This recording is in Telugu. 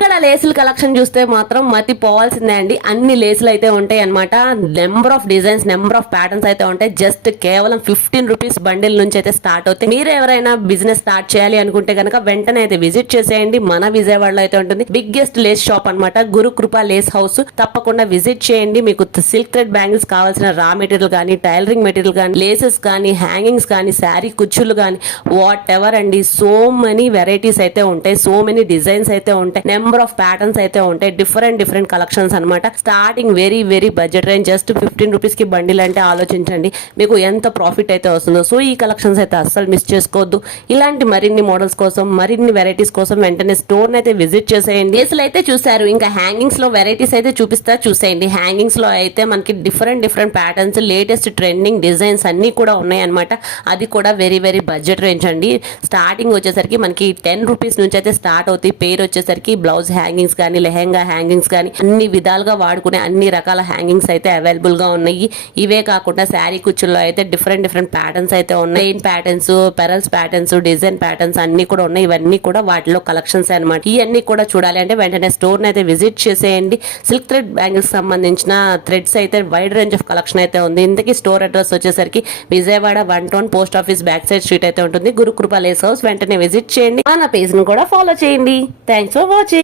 ఇక్కడ లేసుల కలెక్షన్ చూస్తే మాత్రం మతి పోవాల్సిందే అండి. అన్ని లేసులు అయితే ఉంటాయి అనమాట. Number of designs, number of patterns అయితే ఉంటాయి. జస్ట్ కేవలం 15 రూపీస్ బండిల్ నుంచి అయితే స్టార్ట్ అవుతాయి. మీరు ఎవరైనా బిజినెస్ స్టార్ట్ చేయాలి అనుకుంటే కనుక వెంటనే అయితే విజిట్ చేసేయండి. మన విజయవాడలో అయితే ఉంటుంది బిగ్గెస్ట్ లేస్ షాప్ అనమాట, గురు కృప లేస్ హౌస్. తప్పకుండా విజిట్ చేయండి. మీకు సిల్క్ థ్రెడ్ బ్యాంగిల్స్ కావాల్సిన రా మెటీరియల్ కానీ, టైలరింగ్ మెటీరియల్ కానీ, లేసెస్ కానీ, హ్యాంగింగ్స్ కానీ, శారీ కుచ్చులు కానీ, వాట్ ఎవర్ అండి, సో మెనీ వెరైటీస్ అయితే ఉంటాయి. సో మెనీ డిజైన్స్ అయితే ఉంటాయి. నెంబర్ ఆఫ్ ప్యాటర్న్స్ అయితే ఉంటాయి. డిఫరెంట్ కలెక్షన్స్ అనమాట. Starting very budget range. Just 15 rupees కి బండిల్ అంటే ఆలోచించండి మీకు ఎంత ప్రాఫిట్ అయితే వస్తుందో. సో ఈ కలెక్షన్స్ అయితే అస్సలు మిస్ చేసుకోవద్దు. ఇలాంటి మరిన్ని మోడల్స్ కోసం, మరిన్ని వెరైటీస్ కోసం వెంటనే స్టోర్ అయితే విజిట్ చేసేయండి. లేసులు అయితే చూసారు, ఇంకా హ్యాంగింగ్స్ లో వెరైటీస్ అయితే చూసేయండి. హ్యాంగింగ్స్ లో అయితే మనకి different patterns, latest trending designs అన్ని కూడా ఉన్నాయి అనమాట. అది కూడా వెరీ బడ్జెట్ రేంజ్ అండి. స్టార్టింగ్ వచ్చేసరికి మనకి 10 రూపీస్ నుంచి అయితే స్టార్ట్ అవుతాయి. పేరు వచ్చేసరికి బ్లౌజ్ హ్యాంగింగ్స్ కానీ, లెహెంగా హ్యాంగింగ్స్ కానీ, అన్ని విధాలుగా వాడుకునే అన్ని రకాల హ్యాంగింగ్స్ అయితే అవైలబుల్ గా ఉన్నాయి. ఇవే కాకుండా శారీ కుచ్చుల్లో అయితే డిఫరెంట్ ప్యాటర్న్స్ అయితే ఉన్నాయి. Plain patterns, pearls patterns, design patterns అన్ని కూడా ఉన్నాయి. ఇవన్నీ కూడా వాటిలో కలెక్షన్స్ అనమాట. ఇవన్నీ కూడా చూడాలి అంటే వెంటనే స్టోర్ అయితే విజిట్ చేసేయండి. సిల్క్ థ్రెడ్ బ్యాంగిల్స్ సంబంధించిన థ్రెడ్స్ అయితే వైడ్ రేంజ్ ఆఫ్ కలెక్షన్ అయితే ఉంది. ఇంతకీ స్టోర్ అడ్రస్ వచ్చేసరికి Vijayawada 1 town post office back side street అయితే ఉంటుంది. Gurukrupa Lay's house. వెంటనే విజిట్ చేయండి. మన పేజ్ ను కూడా ఫాలో చేయండి. Thanks for watching.